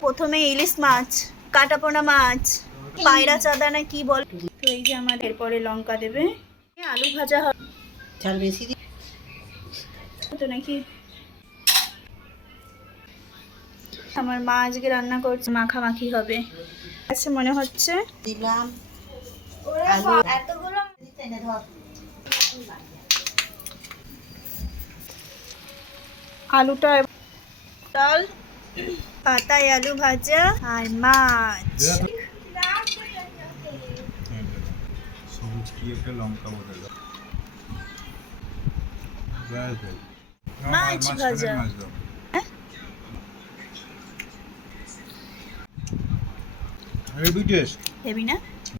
প্রথমে ইলিশ মাছ, কাটাপোনা মাছ, পায়রা চাঁদা না কি বল। তো এই যে আমার এরপরে লঙ্কা দেবে, আলু ভাজা হবে। ঝাল বেশি তো নাকি আমার মা আজকে রান্না করছে, মাখামাখি হবে আচ্ছা মনে হচ্ছে। দিলাম এতগুলো আলুটা ডাল, পাতায় আলু ভাজা আর মাছ। সবুজ কি একটা লঙ্কা বলে মাছ ভাজা। Heavy taste. হেবি না?